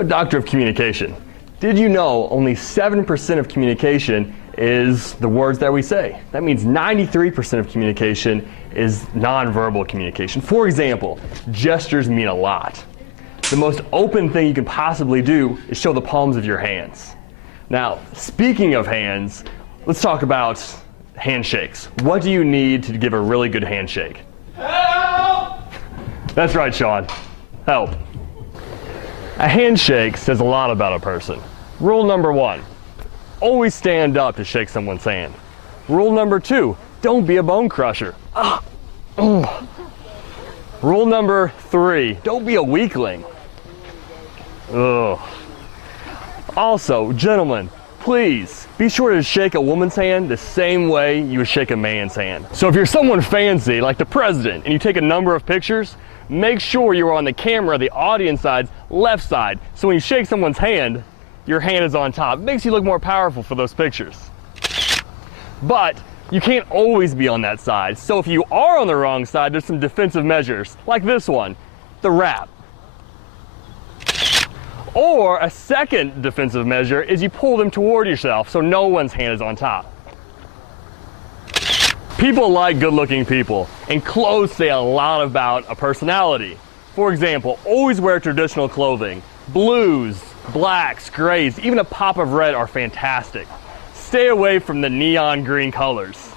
a doctor of communication. Did you know only 7% of communication is the words that we say? That means 93% of communication is nonverbal communication. For example, gestures mean a lot. The most open thing you can possibly do is show the palms of your hands. Now, speaking of hands, let's talk about handshakes. What do you need to give a really good handshake? Help! That's right, Sean. Help. A handshake says a lot about a person. Rule number 1, always stand up to shake someone's hand. Rule number 2, don't be a bone crusher. Rule number 3, don't be a weakling. Ugh. Also, gentlemen, please be sure to shake a woman's hand the same way you would shake a man's hand. So if you're someone fancy, like the president, and you take a number of pictures, make sure you're on the camera, the audience side's left side. So when you shake someone's hand, your hand is on top. It makes you look more powerful for those pictures. But you can't always be on that side. So if you are on the wrong side, there's some defensive measures, like this one, the wrap. Or a second defensive measure is you pull them toward yourself so no one's hand is on top. People like good-looking people, and clothes say a lot about a personality. For example, always wear traditional clothing. Blues, blacks, grays, even a pop of red are fantastic. Stay away from the neon green colors.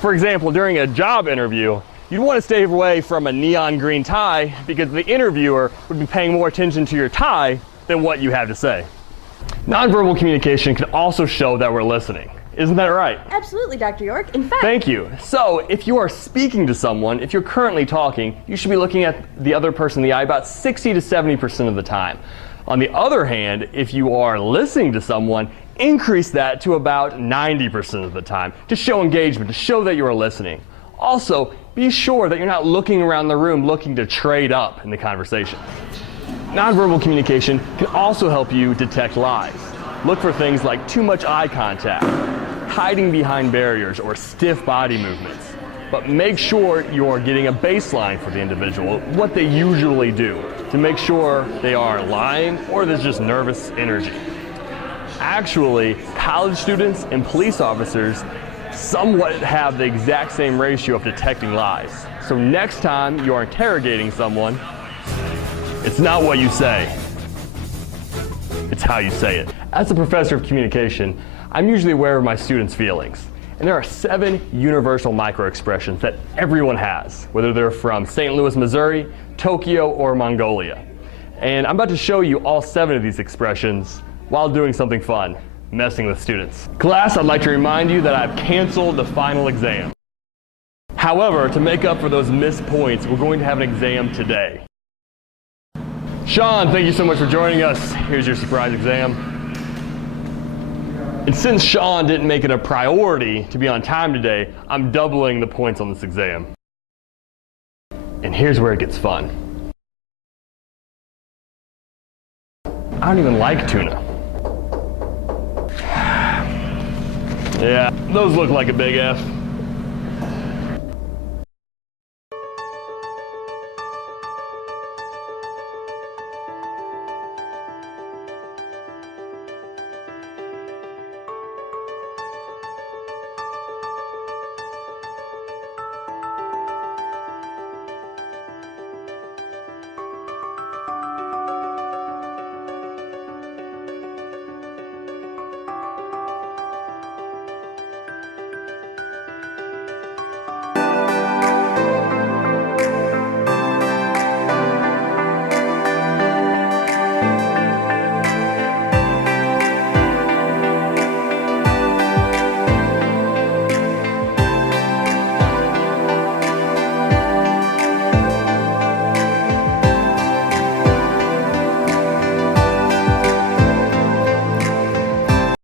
For example, during a job interview, you'd want to stay away from a neon green tie because the interviewer would be paying more attention to your tie than what you have to say. Nonverbal communication can also show that we're listening. Isn't that right? Absolutely, Dr. York. In fact... Thank you. So, if you are speaking to someone, if you're currently talking, you should be looking at the other person in the eye about 60 to 70% of the time. On the other hand, if you are listening to someone, increase that to about 90% of the time to show engagement, to show that you are listening. Also, be sure that you're not looking around the room looking to trade up in the conversation. Nonverbal communication can also help you detect lies. Look for things like too much eye contact, hiding behind barriers, or stiff body movements. But make sure you're getting a baseline for the individual, what they usually do, to make sure they are lying or there's just nervous energy. Actually, college students and police officers somewhat have the exact same ratio of detecting lies. So next time you are interrogating someone, it's not what you say, it's how you say it. As a professor of communication, I'm usually aware of my students' feelings. And there are 7 universal micro-expressions that everyone has, whether they're from St. Louis, Missouri, Tokyo, or Mongolia. And I'm about to show you all 7 of these expressions while doing something fun, messing with students. Class, I'd like to remind you that I've canceled the final exam. However, to make up for those missed points, we're going to have an exam today. Sean, thank you so much for joining us. Here's your surprise exam. And since Sean didn't make it a priority to be on time today, I'm doubling the points on this exam. And here's where it gets fun. I don't even like tuna. Yeah, those look like a big F.